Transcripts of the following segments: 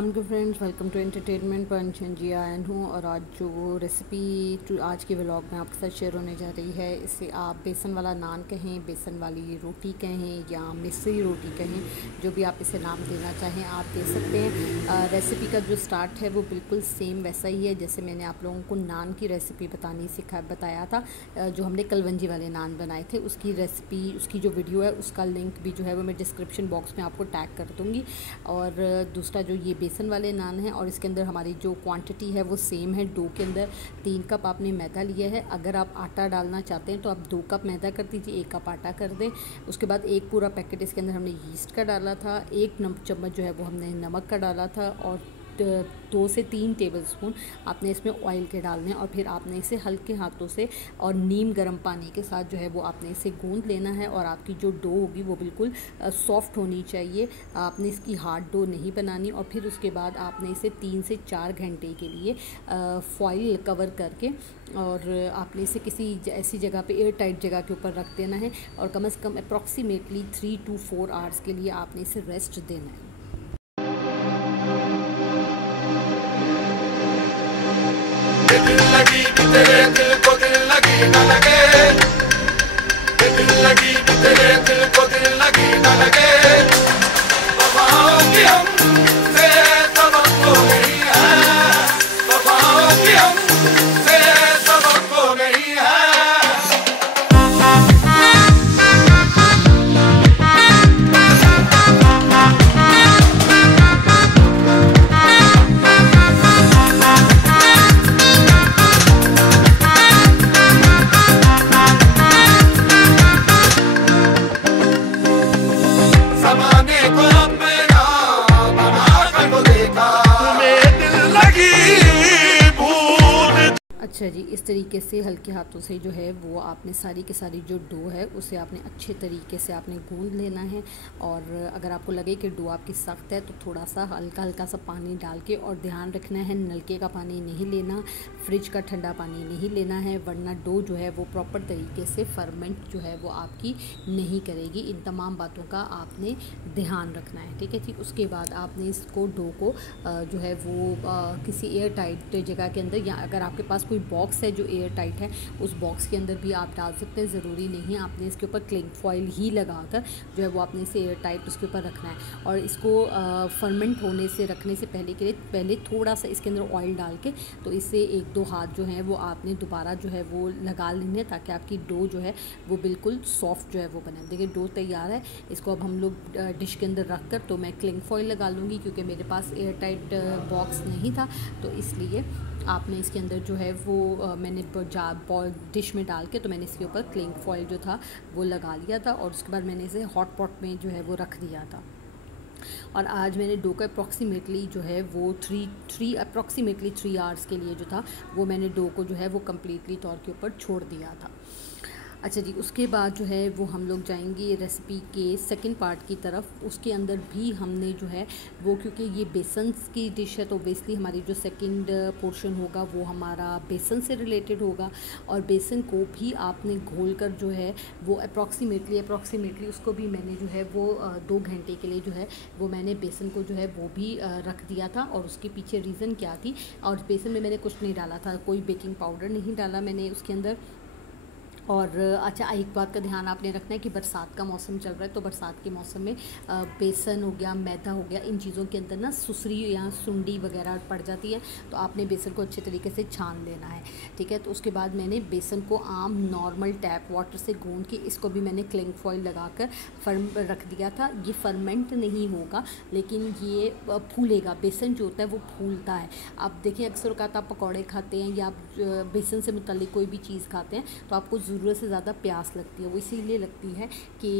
अस्सलाम वालेकुम friends, welcome to entertainment punch. जी आयन हूँ और आज जो रेसिपी आज के व्लॉग में आपके साथ शेयर होने जा रही है, इसे आप बेसन वाला नान कहें, बेसन वाली रोटी कहें या मिस्री रोटी कहें, जो भी आप इसे नाम देना चाहें आप दे सकते हैं। रेसिपी का जो स्टार्ट है वो बिल्कुल सेम वैसा ही है जैसे मैंने आप लोगों को नान की रेसिपी बताया था। जो हमने कलवंजी वाले नान बनाए थे उसकी रेसिपी, उसकी जो वीडियो है उसका लिंक भी जो है वो मैं डिस्क्रिप्शन बॉक्स में आपको टैग कर दूँगी। और दूसरा जो ये बेसन वाले नान है और इसके अंदर हमारी जो क्वांटिटी है वो सेम है। डो के अंदर 3 कप आपने मैदा लिया है। अगर आप आटा डालना चाहते हैं तो आप 2 कप मैदा कर दीजिए, 1 कप आटा कर दें। उसके बाद एक पूरा पैकेट इसके अंदर हमने यीस्ट का डाला था, 1 चम्मच जो है वो हमने नमक का डाला था और 2 से 3 टेबलस्पून आपने इसमें ऑयल के डालने हैं। और फिर आपने इसे हल्के हाथों से और नीम गर्म पानी के साथ जो है वो आपने इसे गूंद लेना है। और आपकी जो डो होगी वो बिल्कुल सॉफ्ट होनी चाहिए, आपने इसकी हार्ड डो नहीं बनानी। और फिर उसके बाद आपने इसे 3 से 4 घंटे के लिए फॉइल कवर करके और आपने इसे किसी ऐसी जगह पे एयर टाइट जगह के ऊपर रख देना है। और कम से कम अप्रॉक्सीमेटली 3 to 4 आवर्स के लिए आपने इसे रेस्ट देना है। दिल लगी कि तेरे दिल को दिल लगी न लगे, दिल लगी कि तेरे दिल को दिल लगी न लगे। वफाओं की हमसे तवक्को नहीं है, वफाओं की हमसे तवक्को नहीं है। अच्छा जी, इस तरीके से हल्के हाथों से जो है वो आपने सारी की सारी जो डो है उसे आपने अच्छे तरीके से आपने गूंद लेना है। और अगर आपको लगे कि डो आपकी सख्त है तो थोड़ा सा हल्का हल्का सा पानी डाल के, और ध्यान रखना है नलके का पानी नहीं लेना, फ्रिज का ठंडा पानी नहीं लेना है, वरना डो जो है वो प्रॉपर तरीके से फर्मेंट जो है वो आपकी नहीं करेगी। इन तमाम बातों का आपने ध्यान रखना है, ठीक है जी। उसके बाद आपने इसको डो को जो है वो किसी एयर टाइट जगह के अंदर, या अगर आपके पास कोई बॉक्स है जो एयर टाइट है उस बॉक्स के अंदर भी आप डाल सकते हैं। ज़रूरी नहीं है, आपने इसके ऊपर क्लिंग फॉइल ही लगाकर जो है वो आपने इसे एयर टाइट उसके ऊपर रखना है। और इसको फर्मेंट होने से रखने से पहले थोड़ा सा इसके अंदर ऑयल डाल के तो इससे 1-2 हाथ जो हैं वो आपने दोबारा जो है वो लगा लेने, ताकि आपकी डो जो है वो बिल्कुल सॉफ्ट जो है वो बने। देखिए डो तैयार है। इसको अब हम लोग डिश के अंदर रख कर, तो मैं क्लिंग फॉइल लगा लूँगी क्योंकि मेरे पास एयर टाइट बॉक्स नहीं था, तो इसलिए आपने इसके अंदर जो है वो मैंने डिश में डाल के तो मैंने इसके ऊपर क्लिंग फॉइल जो था वो लगा लिया था। और उसके बाद मैंने इसे हॉट पॉट में जो है वो रख दिया था। और आज मैंने डो का अप्रॉक्सीमेटली जो है वो अप्रॉक्सीमेटली 3 आवर्स के लिए जो था वो मैंने डो को जो है वो कम्प्लीटली तौर के ऊपर छोड़ दिया था। अच्छा जी, उसके बाद जो है वो हम लोग जाएंगे रेसिपी के सेकंड पार्ट की तरफ। उसके अंदर भी हमने जो है वो, क्योंकि ये बेसन की डिश है तो ओब्वियसली हमारी जो सेकंड पोर्शन होगा वो हमारा बेसन से रिलेटेड होगा। और बेसन को भी आपने घोल कर जो है वो अप्रॉक्सीमेटली उसको भी मैंने जो है वो 2 घंटे के लिए जो है वो मैंने बेसन को जो है वो भी रख दिया था। और उसके पीछे रीज़न क्या थी, और बेसन में मैंने कुछ नहीं डाला था, कोई बेकिंग पाउडर नहीं डाला मैंने उसके अंदर। और अच्छा, एक बात का ध्यान आपने रखना है कि बरसात का मौसम चल रहा है, तो बरसात के मौसम में बेसन हो गया, मैदा हो गया, इन चीज़ों के अंदर ना सुसरी या सुंडी वगैरह पड़ जाती है, तो आपने बेसन को अच्छे तरीके से छान लेना है, ठीक है। तो उसके बाद मैंने बेसन को आम नॉर्मल टैप वाटर से गूंद के इसको भी मैंने क्लिंग फॉइल लगाकर फर्म रख दिया था। ये फर्मेंट नहीं होगा लेकिन ये फूलेगा, बेसन जो होता है वो फूलता है। आप देखिए अक्सर औक़ात आप पकौड़े खाते हैं या आप बेसन से मुतल्लिक़ कोई भी चीज़ खाते हैं तो आपको ज़रूरत से ज़्यादा प्यास लगती है। वो इसीलिए लगती है कि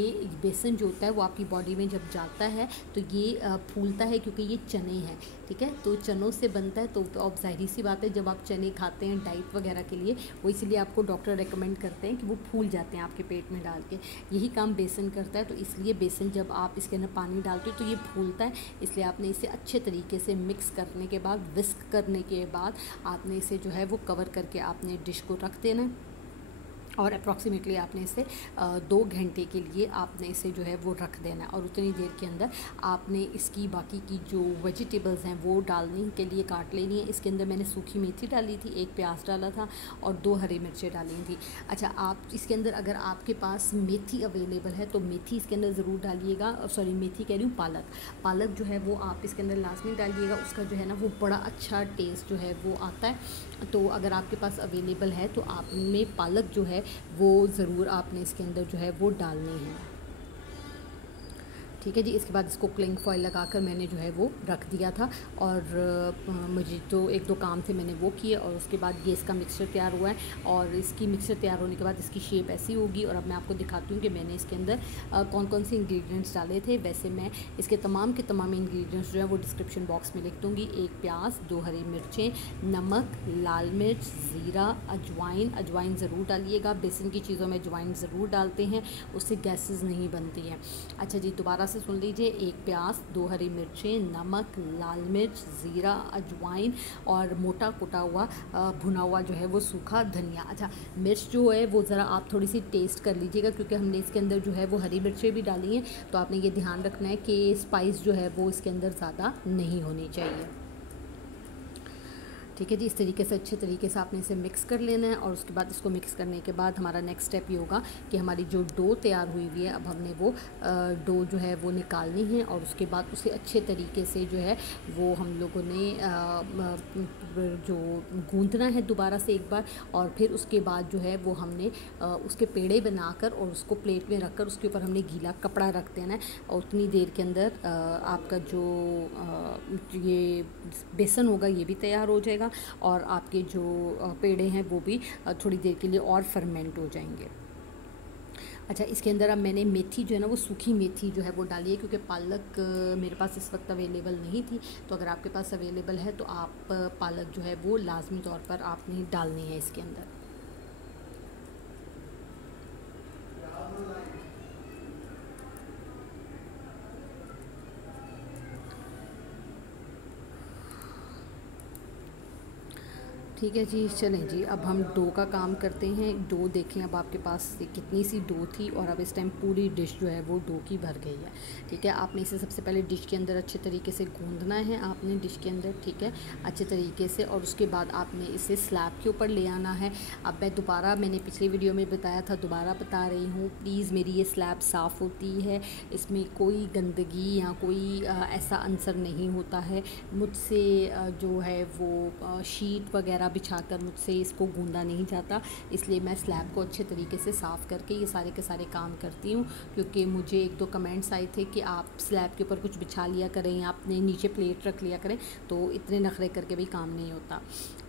बेसन जो होता है वो आपकी बॉडी में जब जाता है तो ये फूलता है, क्योंकि ये चने हैं, ठीक है। तो चनों से बनता है, तो अब ज़ाहिर सी बात है जब आप चने खाते हैं डाइट वगैरह के लिए, वो इसीलिए आपको डॉक्टर रेकमेंड करते हैं कि वो फूल जाते हैं आपके पेट में डाल के। यही काम बेसन करता है, तो इसलिए बेसन जब आप इसके अंदर पानी डालते हो तो ये फूलता है। इसलिए आपने इसे अच्छे तरीके से मिक्स करने के बाद, विस्क करने के बाद आपने इसे जो है वो कवर करके आपने डिश को रख देना है। और अप्रॉक्सीमेटली आपने इसे 2 घंटे के लिए आपने इसे जो है वो रख देना है। और उतनी देर के अंदर आपने इसकी बाकी की जो वेजिटेबल्स हैं वो डालने के लिए काट लेनी है। इसके अंदर मैंने सूखी मेथी डाली थी, 1 प्याज डाला था और 2 हरी मिर्चें डाली थी। अच्छा, आप इसके अंदर अगर आपके पास मेथी अवेलेबल है तो मेथी इसके अंदर ज़रूर डालिएगा। सॉरी, मेथी कह रही हूँ, पालक जो है वो आप इसके अंदर लाजमी डालिएगा। उसका जो है ना वो बड़ा अच्छा टेस्ट जो है वो आता है। तो अगर आपके पास अवेलेबल है तो आप में पालक जो है वो ज़रूर आपने इसके अंदर जो है वो डालनी है। ठीक है जी। इसके बाद इसको क्लिंग फॉयल लगाकर मैंने जो है वो रख दिया था और मुझे तो 1-2 काम थे, मैंने वो किए। और उसके बाद ये इसका मिक्सचर तैयार हुआ है और इसकी मिक्सचर तैयार होने के बाद इसकी शेप ऐसी होगी। और अब मैं आपको दिखाती हूँ कि मैंने इसके अंदर कौन कौन से इंग्रेडिएंट्स डाले थे। वैसे मैं इसके तमाम के तमाम इंग्रेडिएंट्स जो है वो डिस्क्रिप्शन बॉक्स में लिख दूँगी। 1 प्याज, 2 हरी मिर्चें, नमक, लाल मिर्च, ज़ीरा, अजवाइन ज़रूर डालिएगा। बेसन की चीज़ों में अजवाइन ज़रूर डालते हैं, उससे गैसेस नहीं बनती हैं। अच्छा जी, दोबारा से सुन लीजिए। 1 प्याज, 2 हरी मिर्चें, नमक, लाल मिर्च, ज़ीरा, अजवाइन और मोटा कुटा हुआ भुना हुआ जो है वो सूखा धनिया। अच्छा, मिर्च जो है वो ज़रा आप थोड़ी सी टेस्ट कर लीजिएगा क्योंकि हमने इसके अंदर जो है वो हरी मिर्चें भी डाली हैं। तो आपने ये ध्यान रखना है कि स्पाइस जो है वो इसके अंदर ज़्यादा नहीं होनी चाहिए। ठीक है जी। इस तरीके से अच्छे तरीके से आपने इसे मिक्स कर लेना है। और उसके बाद इसको मिक्स करने के बाद हमारा नेक्स्ट स्टेप ये होगा कि हमारी जो डो तैयार हुई हुई है, अब हमने वो डो जो है वो निकालनी है। और उसके बाद उसे अच्छे तरीके से जो है वो हम लोगों ने जो गूंदना है दोबारा से एक बार। और फिर उसके बाद जो है वो हमने उसके पेड़े बनाकर और उसको प्लेट में रखकर उसके ऊपर हमने गीला कपड़ा रख देना है। और उतनी देर के अंदर आपका जो ये बेसन होगा ये भी तैयार हो जाएगा और आपके जो पेड़े हैं वो भी थोड़ी देर के लिए और फर्मेंट हो जाएंगे। अच्छा, इसके अंदर अब मैंने मेथी जो है ना वो सूखी मेथी जो है वो डाली है क्योंकि पालक मेरे पास इस वक्त अवेलेबल नहीं थी। तो अगर आपके पास अवेलेबल है तो आप पालक जो है वो लाजमी तौर पर आपने डालनी है इसके अंदर। ठीक है जी, चलें जी, अब हम डो का काम करते हैं। डो देखें अब आपके पास कितनी सी डो थी और अब इस टाइम पूरी डिश जो है वो डो की भर गई है। ठीक है, आपने इसे सबसे पहले डिश के अंदर अच्छे तरीके से गूंदना है आपने डिश के अंदर। ठीक है, अच्छे तरीके से। और उसके बाद आपने इसे स्लैब के ऊपर ले आना है। अब मैं दोबारा, मैंने पिछली वीडियो में बताया था, दोबारा बता रही हूँ, प्लीज़ मेरी ये स्लैब साफ़ होती है, इसमें कोई गंदगी या कोई ऐसा अंसर नहीं होता है। मुझसे जो है वो शीट वगैरह बिछाकर मुझसे इसको गूंदा नहीं जाता, इसलिए मैं स्लैब को अच्छे तरीके से साफ़ करके ये सारे के सारे काम करती हूँ। क्योंकि मुझे 1-2 कमेंट्स आए थे कि आप स्लैब के ऊपर कुछ बिछा लिया करें या अपने नीचे प्लेट रख लिया करें, तो इतने नखरे करके भी काम नहीं होता।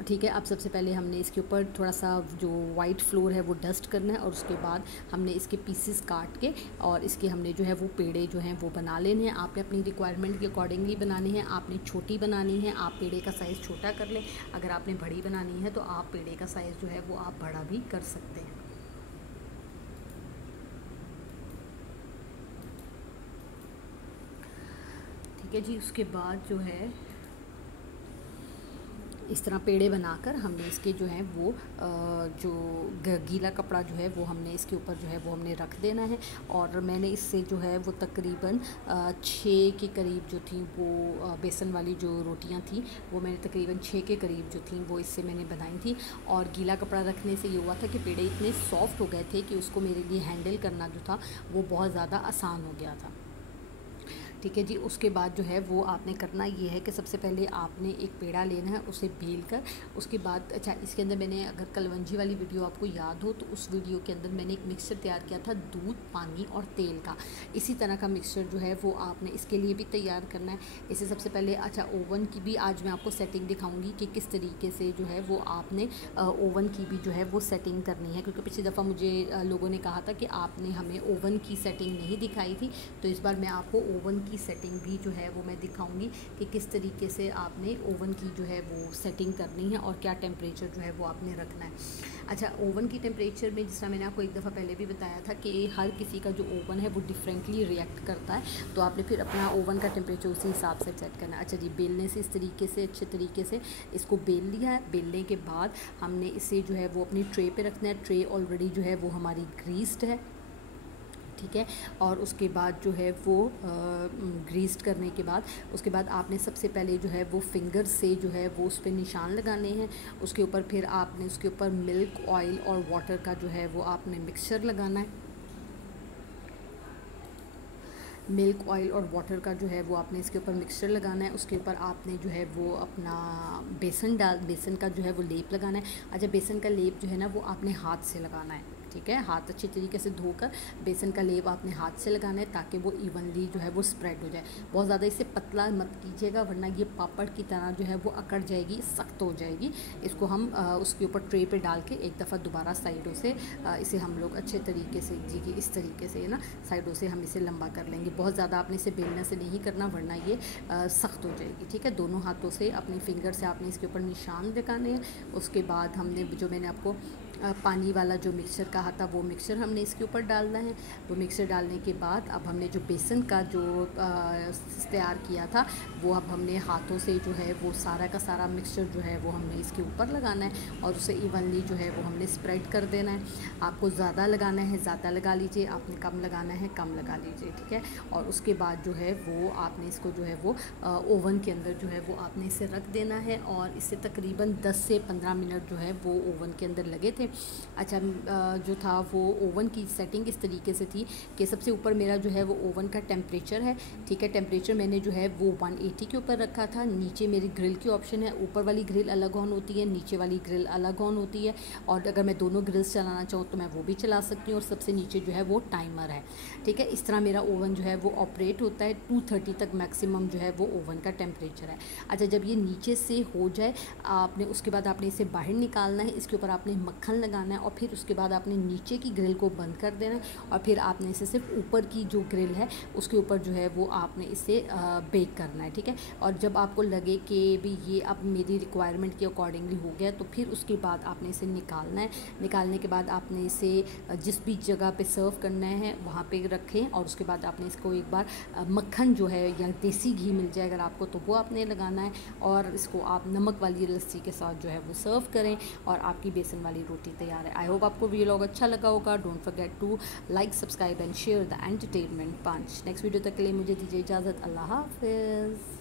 ठीक है, अब सबसे पहले हमने इसके ऊपर थोड़ा सा जो वाइट फ्लोर है वो डस्ट करना है और उसके बाद हमने इसके पीसेस काट के और इसके हमने जो है वो पेड़े जो हैं वो बना लेने हैं। आपने अपनी रिक्वायरमेंट के अकॉर्डिंगली बनाने हैं। आपने छोटी बनानी है, आप पेड़े का साइज़ छोटा कर लें। अगर आपने बड़ी बनानी है तो आप पेड़े का साइज़ जो है वो आप बड़ा भी कर सकते हैं। ठीक है जी, उसके बाद जो है इस तरह पेड़े बनाकर हमने इसके जो है वो जो गीला कपड़ा जो है वो हमने इसके ऊपर जो है वो हमने रख देना है। और मैंने इससे जो है वो तकरीबन 6 के करीब जो थी वो बेसन वाली जो रोटियां थी वो मैंने तकरीबन 6 के करीब जो थी वो इससे मैंने बनाई थी। और गीला कपड़ा रखने से ये हुआ था कि पेड़े इतने सॉफ्ट हो गए थे कि उसको मेरे लिए हैंडल करना जो था वो बहुत ज़्यादा आसान हो गया था। ठीक है जी, उसके बाद जो है वो आपने करना ये है कि सबसे पहले आपने एक पेड़ा लेना है, उसे बेल कर उसके बाद, अच्छा इसके अंदर मैंने, अगर कलवंजी वाली वीडियो आपको याद हो तो उस वीडियो के अंदर मैंने एक मिक्सचर तैयार किया था दूध, पानी और तेल का। इसी तरह का मिक्सचर जो है वो आपने इसके लिए भी तैयार करना है। इसे सबसे पहले, अच्छा ओवन की भी आज मैं आपको सेटिंग दिखाऊँगी कि किस तरीके से जो है वो आपने ओवन की भी जो है वो सेटिंग करनी है। क्योंकि पिछली दफ़ा मुझे लोगों ने कहा था कि आपने हमें ओवन की सेटिंग नहीं दिखाई थी, तो इस बार मैं आपको ओवन की सेटिंग भी जो है वो मैं दिखाऊंगी कि किस तरीके से आपने ओवन की जो है वो सेटिंग करनी है और क्या टेम्परेचर जो है वो आपने रखना है। अच्छा, ओवन की टेम्परेचर में जिस तरह मैंने आपको एक दफ़ा पहले भी बताया था कि हर किसी का जो ओवन है वो डिफरेंटली रिएक्ट करता है, तो आपने फिर अपना ओवन का टेम्परेचर उसी हिसाब से सेट करना है। अच्छा जी, बेलने से इस तरीके से अच्छे तरीके से इसको बेल लिया है। बेलने के बाद हमने इसे जो है वो अपनी ट्रे पे रखना है। ट्रे ऑलरेडी जो है वो हमारी ग्रीस्ड है, ठीक है। और उसके बाद जो है वो ग्रीस्ड करने के बाद उसके बाद आपने सबसे पहले जो है वो फिंगर से जो है वो उस पर निशान लगाने हैं। उसके ऊपर फिर आपने उसके ऊपर मिल्क, ऑयल और वाटर का जो है वो आपने मिक्सचर लगाना है। मिल्क, ऑयल और वाटर का जो है वो आपने इसके ऊपर मिक्सचर लगाना है। उसके ऊपर आपने जो है वो अपना बेसन का जो है वो लेप लगाना है। अच्छा, बेसन का लेप जो है ना वो आपने हाथ से लगाना है, ठीक है। हाथ अच्छी तरीके से धोकर बेसन का लेप आपने हाथ से लगाना है ताकि वो इवनली जो है वो स्प्रेड हो जाए। बहुत ज़्यादा इसे पतला मत कीजिएगा वरना ये पापड़ की तरह जो है वो अकड़ जाएगी, सख्त हो जाएगी। इसको हम उसके ऊपर ट्रे पे डाल के एक दफ़ा दोबारा साइडों से इसे हम लोग अच्छे तरीके से जी कि इस तरीके से ना साइडों से हम इसे लंबा कर लेंगे। बहुत ज़्यादा आपने इसे बेलने से नहीं करना वरना ये सख्त हो जाएगी, ठीक है। दोनों हाथों से अपनी फिंगर से आपने इसके ऊपर निशान लगाने हैं। उसके बाद हमने जो मैंने आपको पानी वाला जो मिक्सचर कहा था वो मिक्सचर हमने इसके ऊपर डालना है। वो मिक्सचर डालने के बाद अब हमने जो बेसन का जो तैयार किया था वो अब हमने हाथों से जो है वो सारा का सारा मिक्सचर जो है वो हमने इसके ऊपर लगाना है और उसे इवनली जो है वो हमने स्प्रेड कर देना है। आपको ज़्यादा लगाना है ज़्यादा लगा लीजिए, आपने कम लगाना है कम लगा लीजिए, ठीक है। और उसके बाद जो है वो आपने इसको जो है वो ओवन के अंदर जो है वो आपने इसे रख देना है और इसे तकरीबन 10 से 15 मिनट जो है वो ओवन के अंदर लगे थे। अच्छा, जो था वो ओवन की सेटिंग इस तरीके से थी कि सबसे ऊपर मेरा जो है वो ओवन का टेम्परेचर है, ठीक है। टेम्परेचर मैंने जो है वो 180 के ऊपर रखा था। नीचे मेरी ग्रिल की ऑप्शन है, ऊपर वाली ग्रिल अलग ऑन होती है, नीचे वाली ग्रिल अलग ऑन होती है। और अगर मैं दोनों ग्रिल्स चलाना चाहूँ तो मैं वो भी चला सकती हूँ। और सबसे नीचे जो है वो टाइमर है, ठीक है। इस तरह मेरा ओवन जो है वो ऑपरेट होता है। 230 तक मैक्सिमम जो है वो ओवन का टेम्परेचर है। अच्छा, जब ये नीचे से हो जाए आपने उसके बाद आपने इसे बाहर निकालना है। इसके ऊपर आपने मक्खन लगाना है और फिर उसके बाद आपने नीचे की ग्रिल को बंद कर देना है और फिर आपने इसे सिर्फ ऊपर की जो ग्रिल है उसके ऊपर जो है वो आपने इसे बेक करना है, ठीक है। और जब आपको लगे कि भी ये अब मेरी रिक्वायरमेंट के अकॉर्डिंगली हो गया तो फिर उसके बाद आपने इसे निकालना है। निकालने के बाद आपने इसे जिस भी जगह पे सर्व करना है वहाँ पे रखें और उसके बाद आपने इसको एक बार मक्खन जो है या देसी घी मिल जाए अगर आपको तो वो आपने लगाना है और इसको आप नमक वाली लस्सी के साथ जो है वो सर्व करें और आपकी बेसन वाली रोटी तैयार है। आई होप आपको व्लॉग अच्छा लगा होगा। Don't forget to like, subscribe and share the entertainment punch. Next video तक के लिए मुझे दीजिए इजाज़त। अल्लाह हाफिज़।